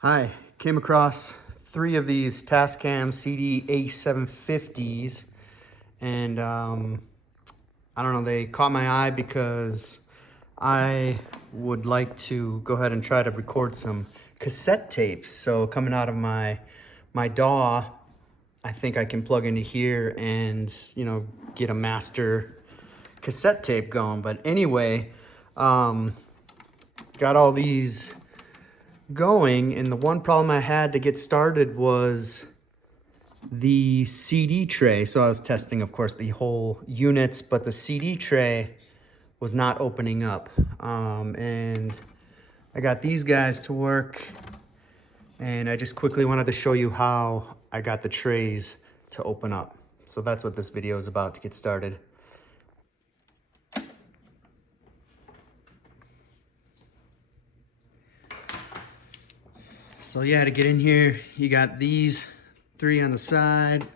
Hi, came across 3 of these TASCAM CD-A750s, and I don't know, they caught my eye because I would like to go ahead and try to record some cassette tapes. So coming out of my DAW, I think I can plug into here and, get a master cassette tape going. But anyway, got all these going, and the one problem I had to get started was the CD tray. So I was testing, of course, the whole units, but the CD tray was not opening up. And I got these guys to work, and I just quickly wanted to show you how I got the trays to open up. So that's what this video is about to get started. So yeah, to get in here, you got these 3 on the side.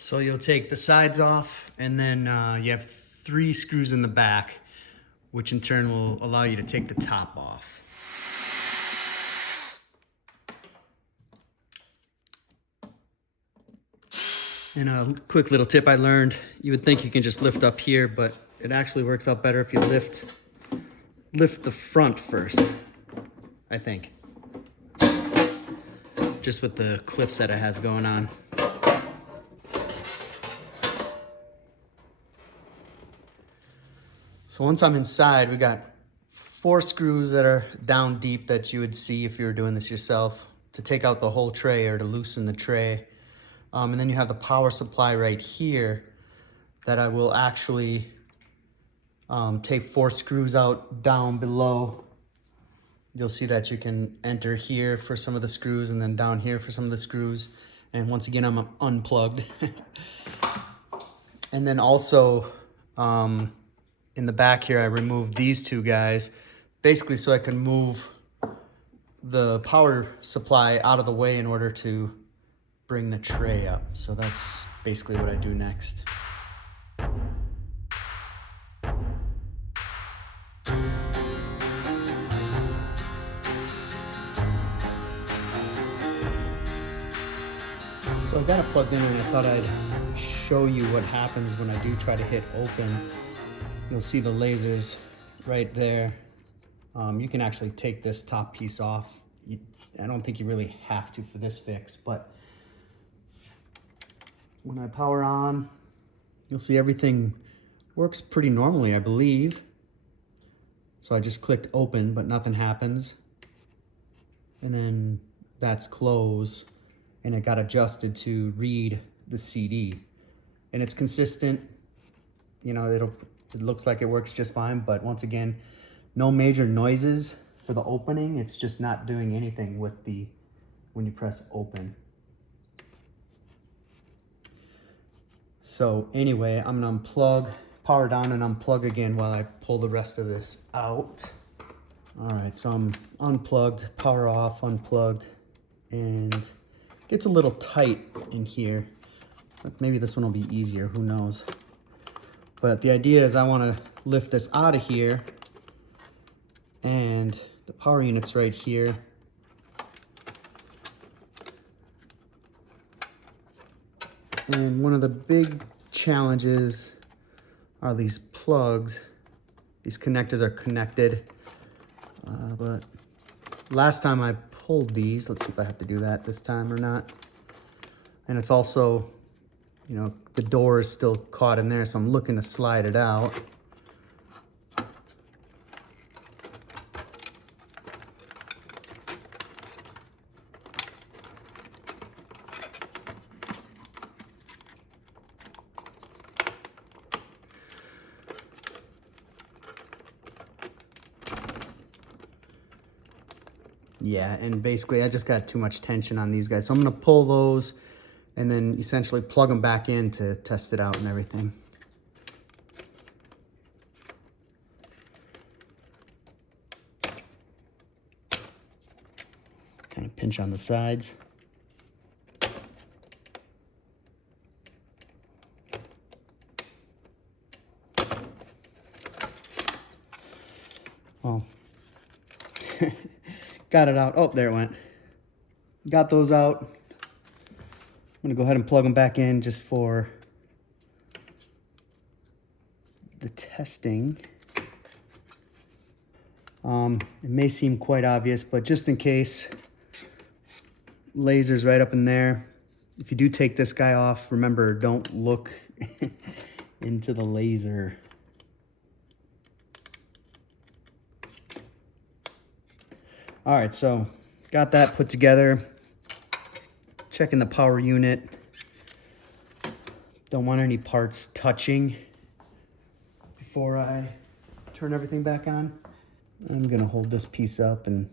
So you'll take the sides off, and then you have 3 screws in the back, which in turn will allow you to take the top off. And a quick little tip I learned, you would think you can just lift up here, but it actually works out better if you lift the front first, I think. Just with the clips that it has going on. So once I'm inside, we got 4 screws that are down deep that you would see if you were doing this yourself to take out the whole tray or to loosen the tray. And then you have the power supply right here that I will actually take 4 screws out down below. You'll see that you can enter here for some of the screws and then down here for some of the screws. And once again, I'm unplugged. And then also in the back here, I removed these 2 guys, basically so I can move the power supply out of the way in order to bring the tray up. So that's basically what I do next. So I got it plugged in, and I thought I'd show you what happens when I do try to hit open. You'll see the lasers right there. You can actually take this top piece off. I don't think you really have to for this fix, but when I power on, you'll see everything works pretty normally, I believe. So I just clicked open, but nothing happens. And then that's close, and it got adjusted to read the CD. And it's consistent. It looks like it works just fine, but once again, no major noises for the opening. It's just not doing anything with when you press open. So anyway, I'm gonna unplug, power down and unplug again while I pull the rest of this out. All right, so I'm unplugged, power off, unplugged, and it gets a little tight in here. But maybe this one will be easier, who knows? But the idea is I want to lift this out of here, and the power unit's right here. And one of the big challenges are these plugs. These connectors are connected, but last time I pulled these, let's see if I have to do that this time or not. And it's also, the door is still caught in there, so I'm looking to slide it out. Yeah, and basically I just got too much tension on these guys. So I'm gonna pull those and then essentially plug them back in to test it out and everything. Kind of pinch on the sides. Well, got it out. Oh, there it went. Got those out. I'm gonna go ahead and plug them back in just for the testing. It may seem quite obvious, but just in case, laser's right up in there. If you do take this guy off, remember, don't look into the laser. All right, so got that put together. Checking the power unit. Don't want any parts touching before I turn everything back on. I'm gonna hold this piece up and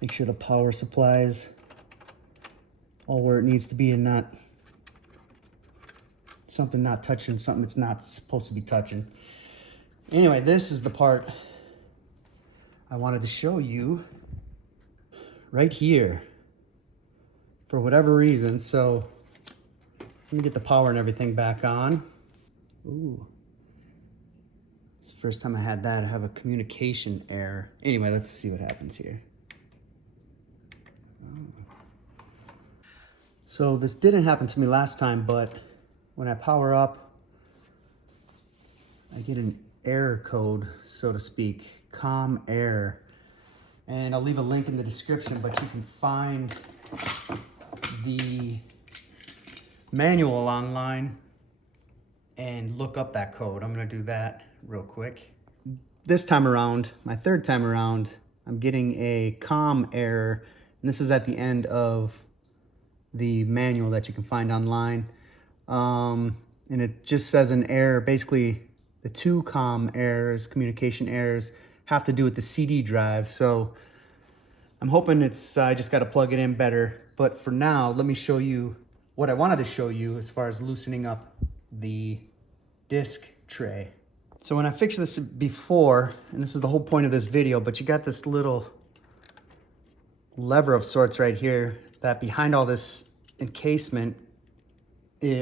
make sure the power supply's all where it needs to be and not something not touching something it's not supposed to be touching. Anyway, this is the part I wanted to show you right here for whatever reason. So let me get the power and everything back on. Ooh. It's the first time I had that. I have a communication error. Anyway, let's see what happens here. So this didn't happen to me last time, but when I power up, I get an error code, so to speak, COM error. And I'll leave a link in the description, but you can find the manual online and look up that code. I'm gonna do that real quick. This time around, my third time around, I'm getting a COM error, and this is at the end of the manual that you can find online. And it just says an error. Basically, the two COM errors, communication errors, have to do with the CD drive. So I'm hoping it's, I just got to plug it in better. But for now, let me show you what I wanted to show you as far as loosening up the disc tray. So when I fixed this before, and this is the whole point of this video, but you got this little lever of sorts right here that behind all this encasement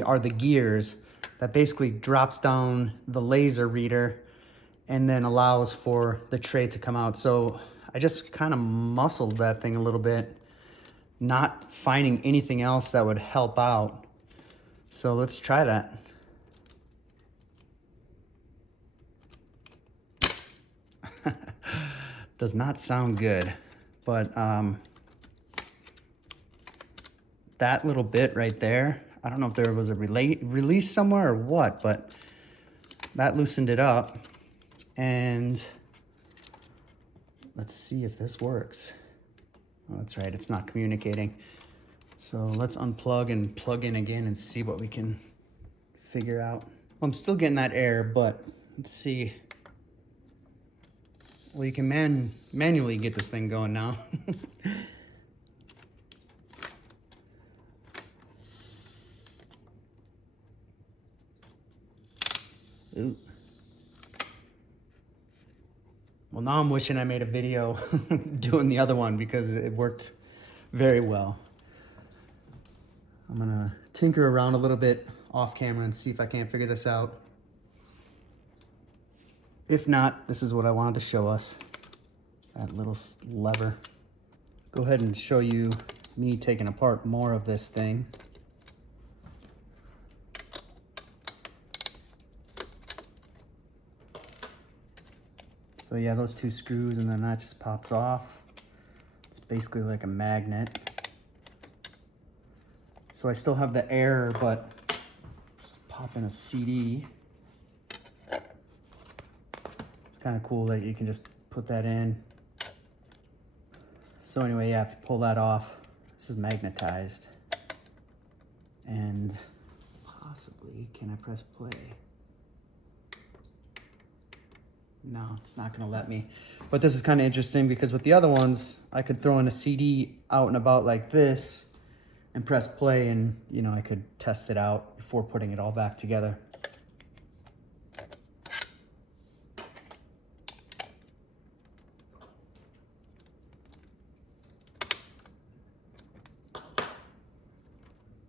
are the gears that basically drops down the laser reader and then allows for the tray to come out. So I just kind of muscled that thing a little bit, not finding anything else that would help out. So let's try that. Does not sound good, but that little bit right there, I don't know if there was a release somewhere or what, but that loosened it up. And let's see if this works. Oh, that's right, it's not communicating. So let's unplug and plug in again and see what we can figure out. Well, I'm still getting that error, but let's see. Well, you can manually get this thing going now. Ooh. Well, now I'm wishing I made a video doing the other one because it worked very well. I'm gonna tinker around a little bit off camera and see if I can't figure this out. If not, this is what I wanted to show us, that little lever. Go ahead and show you me taking apart more of this thing. So yeah, those two screws, and then that just pops off. It's basically like a magnet. So I still have the error, but just pop in a CD. It's kind of cool that you can just put that in. So anyway, yeah, if you pull that off, this is magnetized. And possibly, can I press play? No, it's not gonna let me. But this is kind of interesting because with the other ones, I could throw in a CD out and about like this and press play, and you know, I could test it out before putting it all back together.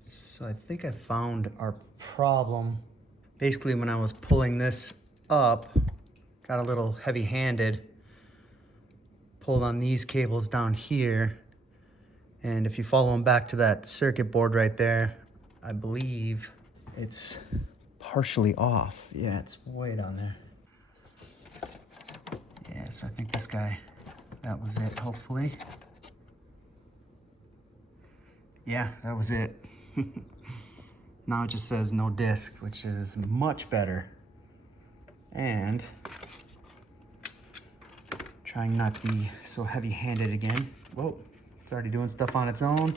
So I think I found our problem. Basically, when I was pulling this up, got a little heavy-handed, pulled on these cables down here. And if you follow them back to that circuit board right there, I believe it's partially off. Yeah, it's way down there. Yeah, so I think this guy, that was it, hopefully. Yeah, that was it. Now it just says no disc, which is much better. And trying not to be so heavy-handed again. Whoa, it's already doing stuff on its own.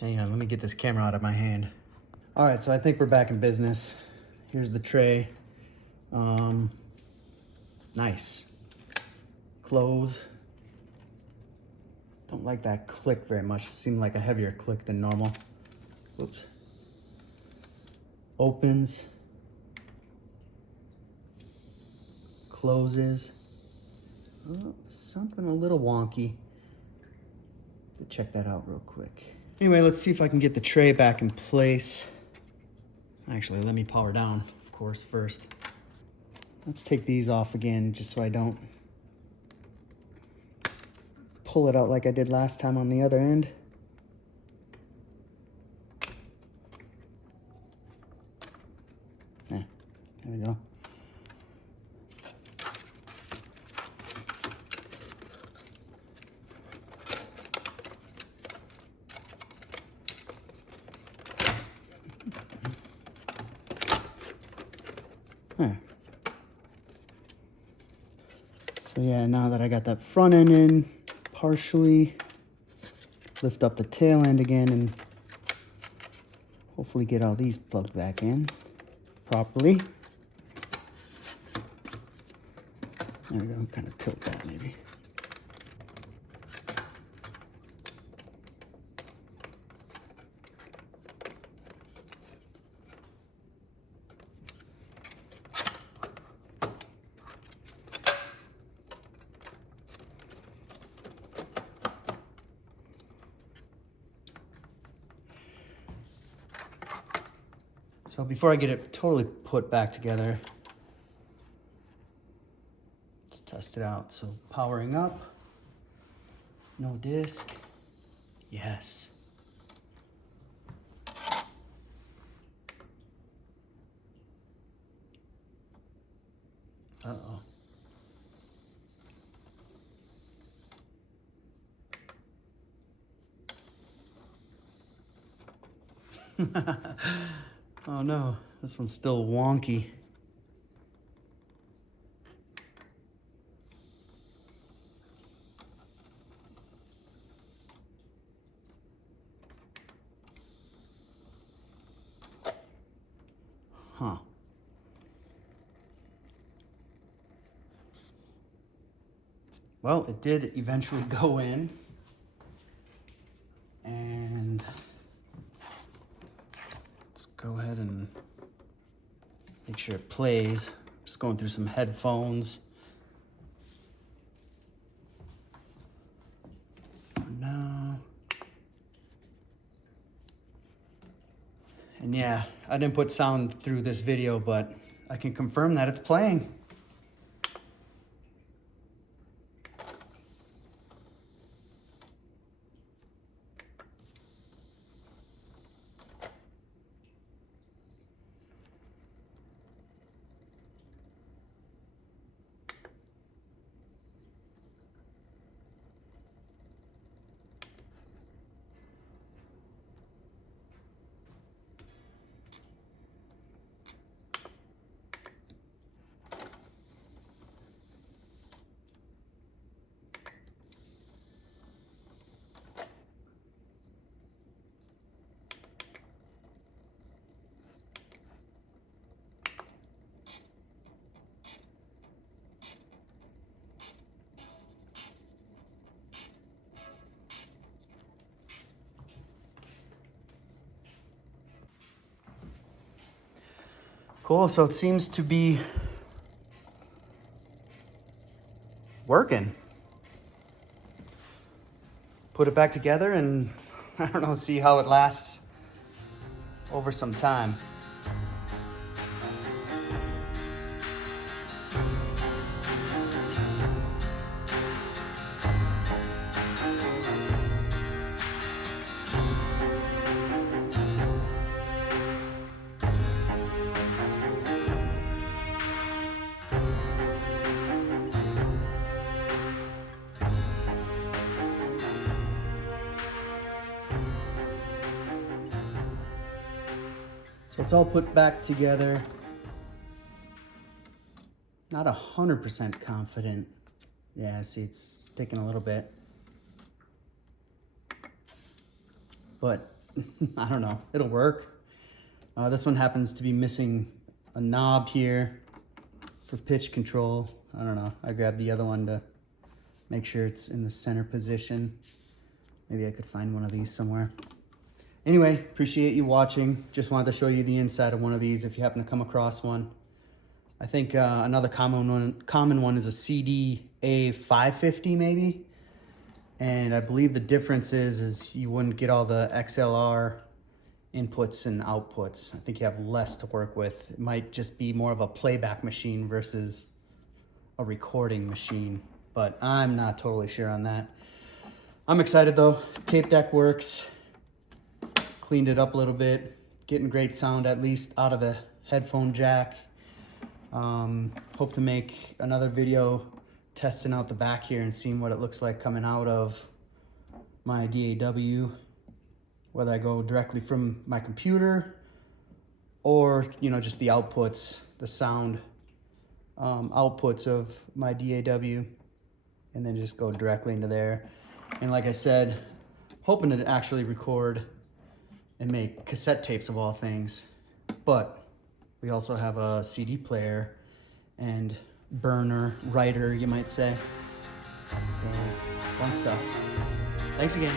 Hang on, let me get this camera out of my hand. All right, so I think we're back in business. Here's the tray. Nice. Close. Don't like that click very much. It seemed like a heavier click than normal. Whoops. Opens. Closes. Oh, something a little wonky. Check that out real quick. Anyway, let's see if I can get the tray back in place. Actually, let me power down, of course, first. Let's take these off again, just so I don't pull it out like I did last time on the other end. Yeah, there we go. So yeah, now that I got that front end in partially, lift up the tail end again and hopefully get all these plugged back in properly. There we go, kind of tilt that maybe. So before I get it totally put back together, let's test it out. So powering up, no disc, yes. Uh-oh. Oh no, this one's still wonky. Huh. Well, it did eventually go in. And let's go ahead and make sure it plays. Just going through some headphones. No. And yeah, I didn't put sound through this video, but I can confirm that it's playing. Cool, so it seems to be working. Put it back together and I don't know, see how it lasts over some time. So it's all put back together. Not 100% confident. Yeah, see, it's taking a little bit. But I don't know, it'll work. This one happens to be missing a knob here for pitch control. I don't know, I grabbed the other one to make sure it's in the center position. Maybe I could find one of these somewhere. Anyway, appreciate you watching. Just wanted to show you the inside of one of these if you happen to come across one. I think another common one is a CD-A750 maybe. And I believe the difference is you wouldn't get all the XLR inputs and outputs. I think you have less to work with. It might just be more of a playback machine versus a recording machine, but I'm not totally sure on that. I'm excited though. Tape deck works. Cleaned it up a little bit. Getting great sound, at least out of the headphone jack. Hope to make another video testing out the back here and seeing what it looks like coming out of my DAW, whether I go directly from my computer or, you know, just the outputs, the sound outputs of my DAW, and then just go directly into there. And like I said, hoping to actually record and make cassette tapes of all things, but we also have a CD player and burner, writer, you might say. So, fun stuff. Thanks again.